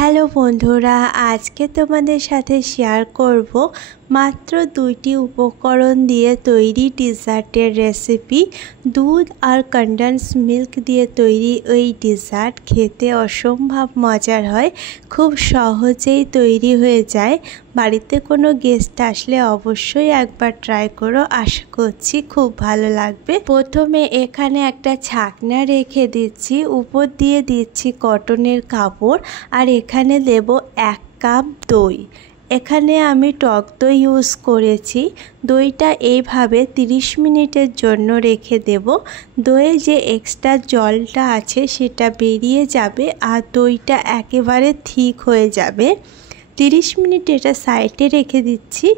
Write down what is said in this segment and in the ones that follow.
Hello বন্ধুরা, আজকে তোমাদের সাথে শেয়ার করব মাত্র 2টি উপকরণ দিয়ে তৈরি ডেজার্টের রেসিপি। দুধ আর কনডেন্স মিল্ক দিয়ে তৈরি এই ডেজার্ট খেতে অসম্ভব মজার হয়, খুব সহজেই তৈরি হয়ে যায়। বাড়িতে কোনো গেস্ট আসলে অবশ্যই একবার ট্রাই করো, আশা করছি খুব ভালো লাগবে। প্রথমে এখানে একটা ছাকনা রেখে দিচ্ছি, উপর দিয়ে দিচ্ছি কটনের কাপড়, আর এখানে দেব 1 কাপ দই। এখানে আমি টক দই ইউজ করেছি। দইটা এইভাবে 30 মিনিটের জন্য রেখে দেব। দইয়ে যে এক্সট্রা জলটা আছে সেটা বেরিয়ে যাবে আর দইটা একেবারে ঠিক হয়ে যাবে। 30 মিনিট এটা সাইডে রেখে দিচ্ছি।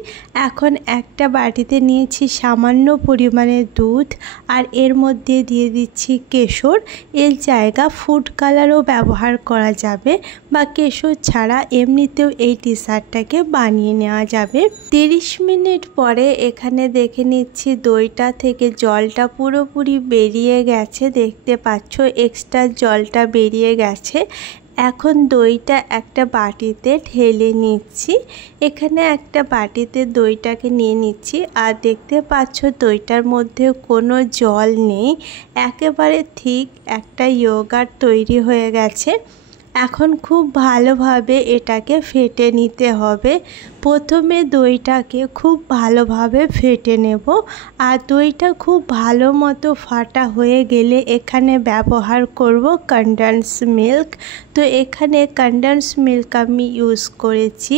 এখন একটা বাটিতে নিয়েছি সামান্য পরিমাণে দুধ, আর এর মধ্যে দিয়ে দিচ্ছি কেশর। এর জায়গা ফুড কালারও ব্যবহার করা যাবে, বা কেশর ছাড়া এমনিতেও এই ডেজার্টটাকে বানিয়ে নেওয়া যাবে। 30 মিনিট পরে এখানে দেখে নিচ্ছি দইটা থেকে জলটা পুরোপুরি বেরিয়ে গেছে। দেখতে পাচ্ছ এক্সট্রা জলটা বেরিয়ে গেছে। এখন দইটা একটা বাটিতে ঢেলে নিচ্ছি। এখানে একটা বাটিতে দইটাকে নিয়ে নিচ্ছি, আর দেখতে পাচ্ছ দইটার মধ্যে কোনো জল নেই, একেবারে ঠিক একটা ইয়োগার্ট তৈরি হয়ে গেছে। এখন খুব ভালোভাবে এটাকে ফেটে নিতে হবে। প্রথমে দইটাকে খুব ভালোভাবে ফেটে নেব, আর দইটা খুব ভালো মতো ফাটা হয়ে গেলে এখানে ব্যবহার করব কনডেন্স মিল্ক। তো এখানে কনডেন্স মিল্ক আমি ইউজ করেছি,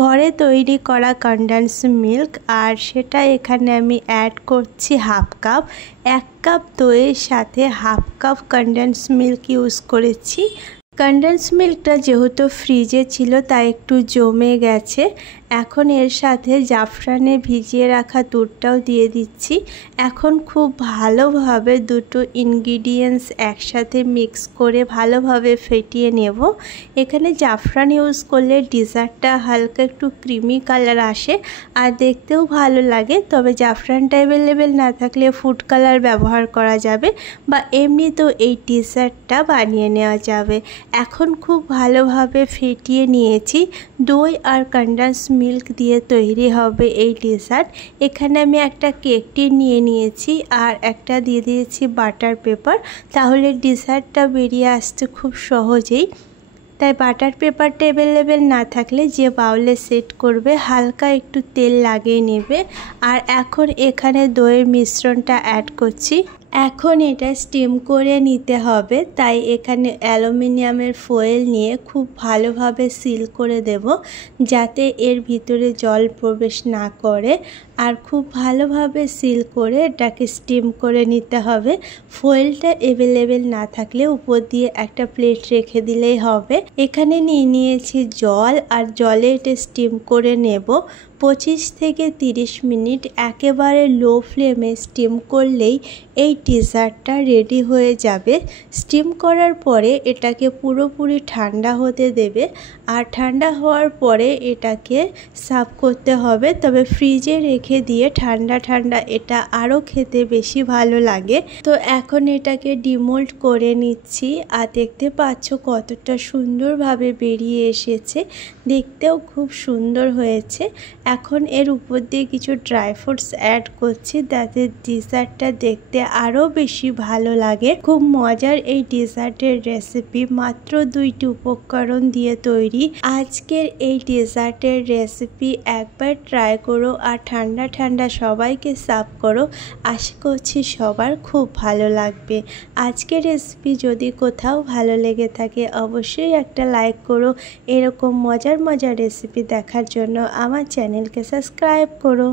ঘরে তৈরি করা কনডেন্স মিল্ক, আর সেটা এখানে আমি অ্যাড করছি 1/2 কাপ। 1 কাপ দইয়ের সাথে 1/2 কাপ কনডেন্স মিল্ক ইউজ করেছি। কনডেন্স মিল্কটা যেহেতু ফ্রিজে ছিল তাই একটু জমে গেছে। এখন এর সাথে জাফরানে ভিজিয়ে রাখা দুধটাও দিয়ে দিচ্ছি। এখন খুব ভালোভাবে দুটো ইনগ্রিডিয়েন্টস একসাথে মিক্স করে ভালোভাবে ফেটিয়ে নেব। এখানে জাফরান ইউজ করলে ডেজার্টটা হালকা একটু ক্রিমি কালার আসে আর দেখতেও ভালো লাগে। তবে জাফরানটা অ্যাভেলেবেল না থাকলে ফুড কালার ব্যবহার করা যাবে, বা এমনিতেও এই ডেজার্টটা বানিয়ে নেওয়া যাবে। এখন খুব ভালোভাবে ফেটিয়ে নিয়েছি। দই আর কনডেন্স মিল্ক দিয়ে তৈরি হবে এই ডেজার্ট। এখানে আমি একটা কেক টিন নিয়ে নিয়েছি, আর একটা দিয়ে দিয়েছি বাটার পেপার, তাহলে ডেজার্টটা বেরিয়ে আসতে খুব সহজেই। তাই বাটার পেপারটা অ্যাভেলেবেল না থাকলে যে বাউলে সেট করবে হালকা একটু তেল লাগিয়ে নেবে। আর এখন এখানে দইয়ের মিশ্রণটা অ্যাড করছি। এখন এটা স্টিম করে নিতে হবে, তাই এখানে অ্যালুমিনিয়ামের ফয়েল নিয়ে খুব ভালোভাবে সিল করে দেব, যাতে এর ভিতরে জল প্রবেশ না করে। আর খুব ভালোভাবে সিল করে এটাকে স্টিম করে নিতে হবে। ফয়েলটা অ্যাভেলেবেল না থাকলে উপর দিয়ে একটা প্লেট রেখে দিলেই হবে। এখানে নিয়েছি জল, আর জলে এটা স্টিম করে নেব 25 থেকে 30 মিনিট। একেবারে লো ফ্লেমে স্টিম করলেই এই ডেজার্টটা রেডি হয়ে যাবে। স্টিম করার পরে এটাকে পুরোপুরি ঠান্ডা হতে দেবে, আর ঠান্ডা হওয়ার পরে এটাকে সার্ভ করতে হবে। তবে ফ্রিজে রেখে দিয়ে ঠান্ডা ঠান্ডা এটা আরও খেতে বেশি ভালো লাগে। তো এখন এটাকে ডিমোল্ড করে নিচ্ছি, আর দেখতে পাচ্ছ কতটা সুন্দরভাবে বেরিয়ে এসেছে, দেখতেও খুব সুন্দর হয়েছে। এখন এর উপর দিয়ে কিছু ড্রাই ফ্রুটস অ্যাড করছি, যাতে ডেজার্টটা দেখতে আরও বেশি ভালো লাগে। খুব মজার এই ডেজার্টের রেসিপি মাত্র 2টি উপকরণ দিয়ে তৈরি। আজকের এই ডেজার্টের রেসিপি একবার ট্রাই করো, আর ঠান্ডা ঠান্ডা সবাইকে সার্ভ করো, আশা করছি সবার খুব ভালো লাগবে। আজকের রেসিপি যদি কোথাও ভালো লেগে থাকে অবশ্যই একটা লাইক করো। এরকম মজার মজার রেসিপি দেখার জন্য আমার চ্যানেলকে সাবস্ক্রাইব করো।